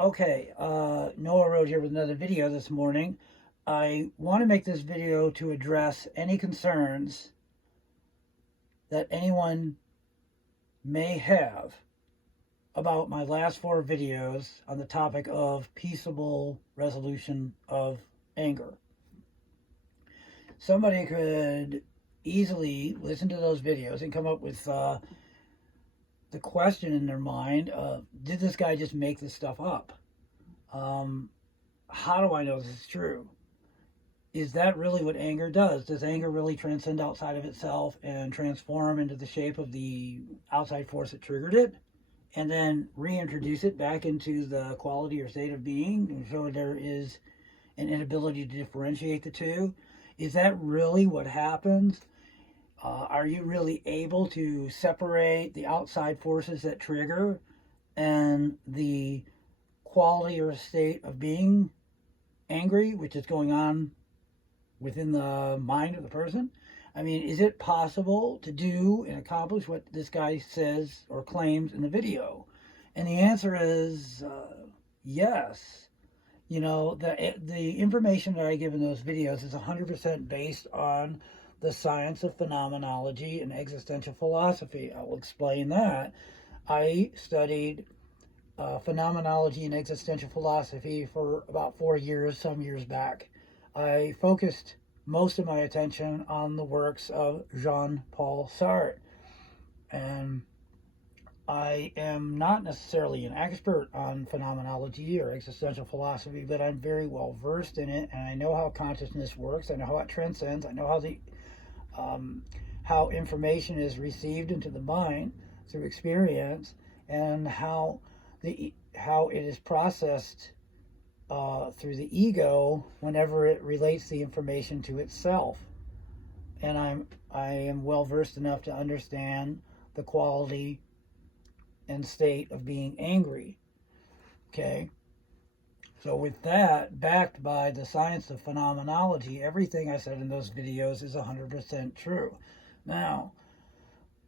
Okay, Noah wrote here with another video this morning. I want to make this video to address any concerns that anyone may have about my last four videos on the topic of peaceable resolution of anger. Somebody could easily listen to those videos and come up with the question in their mind of, did this guy just make this stuff up? Um, how do I know this is true? Is that really what anger does? Does anger really transcend outside of itself and transform into the shape of the outside force that triggered it? And then reintroduce it back into the quality or state of being? And so there is an inability to differentiate the two. Is that really what happens? Are you really able to separate the outside forces that trigger and the quality or state of being angry, which is going on within the mind of the person? I mean, is it possible to do and accomplish what this guy says or claims in the video? And the answer is yes. You know, the information that I give in those videos is 100% based on the science of phenomenology and existential philosophy. I will explain that. I studied phenomenology and existential philosophy for about 4 years, some years back. I focused most of my attention on the works of Jean-Paul Sartre. And I am not necessarily an expert on phenomenology or existential philosophy, but I'm very well versed in it, and I know how consciousness works. I know how it transcends. I know um, how information is received into the mind through experience, and how it is processed through the ego whenever it relates the information to itself. And I am well versed enough to understand the quality and state of being angry. Okay, so with that, backed by the science of phenomenology, everything I said in those videos is 100% true. Now,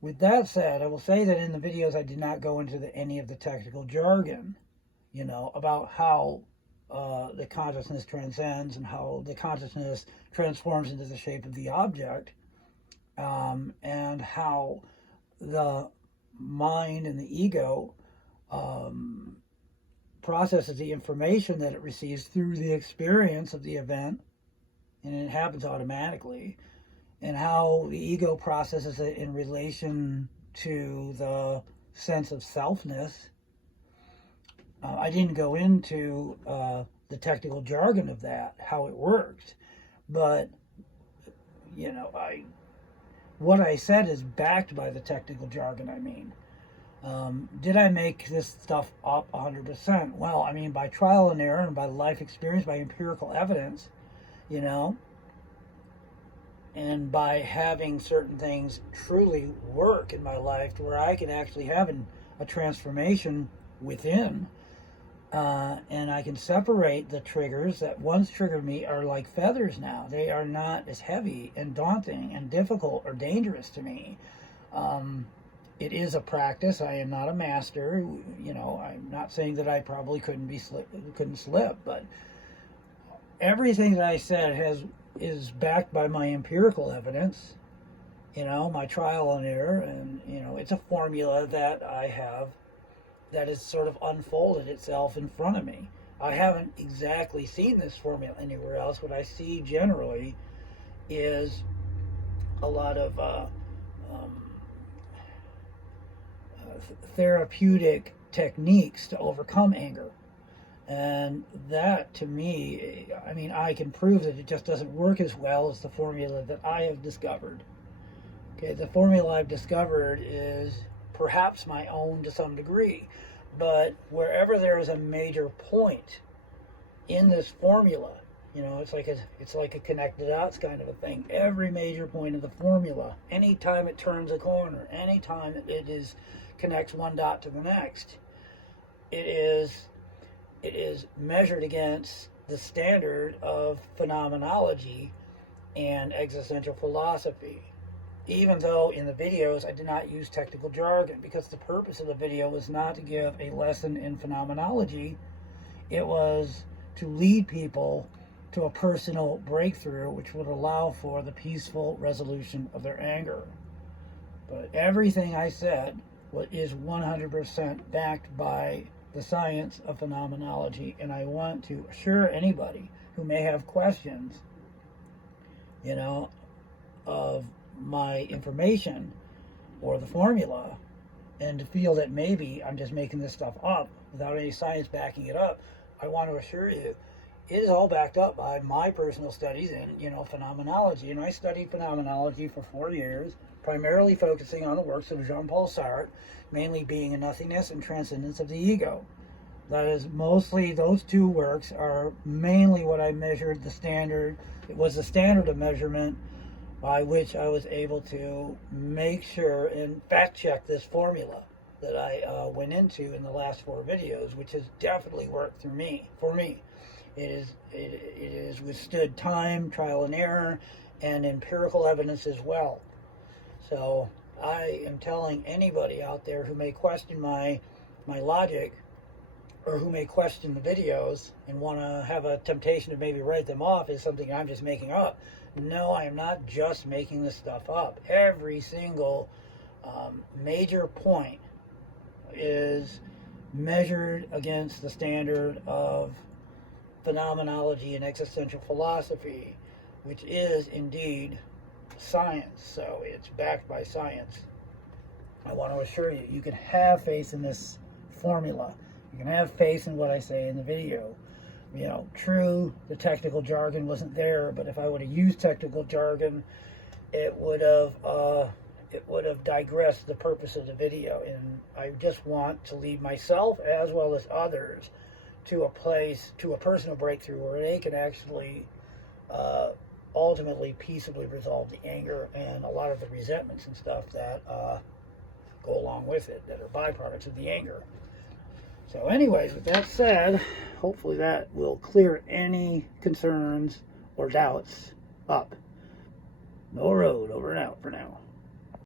with that said, I will say that in the videos I did not go into any of the technical jargon, about how the consciousness transcends and how the consciousness transforms into the shape of the object, and how the mind and the ego um, processes the information that it receives through the experience of the event, and it happens automatically, and how the ego processes it in relation to the sense of selfness. I didn't go into the technical jargon of that, how it works, but what I said is backed by the technical jargon. I mean, did I make this stuff up 100%? Well, I mean, by trial and error and by life experience, by empirical evidence, you know, and by having certain things truly work in my life to where I can actually have a transformation within. And I can separate the triggers that once triggered me are like feathers now. They are not as heavy and daunting and difficult or dangerous to me. Um, it is a practice. I am not a master. I'm not saying that I probably couldn't slip, but everything that I said is backed by my empirical evidence. My trial and error, and it's a formula that I have that has sort of unfolded itself in front of me. I haven't exactly seen this formula anywhere else. What I see generally is a lot of um, therapeutic techniques to overcome anger. And that, to me, I mean, I can prove that it just doesn't work as well as the formula that I have discovered. Okay, the formula I've discovered is perhaps my own to some degree, but wherever there is a major point in this formula, it's like a connected dots kind of a thing. Every major point of the formula, anytime it turns a corner, anytime connects one dot to the next, it is measured against the standard of phenomenology and existential philosophy. Even though in the videos I did not use technical jargon, because the purpose of the video was not to give a lesson in phenomenology, It was to lead people to a personal breakthrough which would allow for the peaceful resolution of their anger. But everything I said is 100% backed by the science of phenomenology, and I want to assure anybody who may have questions, of my information or the formula, and to feel that maybe I'm just making this stuff up without any science backing it up. I want to assure you it is all backed up by my personal studies in, phenomenology. And I studied phenomenology for 4 years, primarily focusing on the works of Jean-Paul Sartre, mainly Being and Nothingness and Transcendence of the Ego. That is mostly, those two works are mainly what I measured the standard. It was the standard of measurement by which I was able to make sure and fact check this formula that I went into in the last 4 videos, which has definitely worked for me. It has withstood time, trial and error, and empirical evidence as well. So I am telling anybody out there who may question my logic, or who may question the videos and want to have a temptation to maybe write them off as something I'm just making up. No, I am not just making this stuff up. Every single major point is measured against the standard of phenomenology and existential philosophy, which is indeed science. So it's backed by science. I want to assure you, you can have faith in this formula. You can have faith in what I say in the video. True, the technical jargon wasn't there, but if I would have used technical jargon, it would have digressed the purpose of the video. And I just want to lead myself as well as others to a personal breakthrough where they can actually ultimately peaceably resolve the anger and a lot of the resentments and stuff that go along with it, that are byproducts of the anger. So anyways, with that said, hopefully that will clear any concerns or doubts up. No road, over and out for now.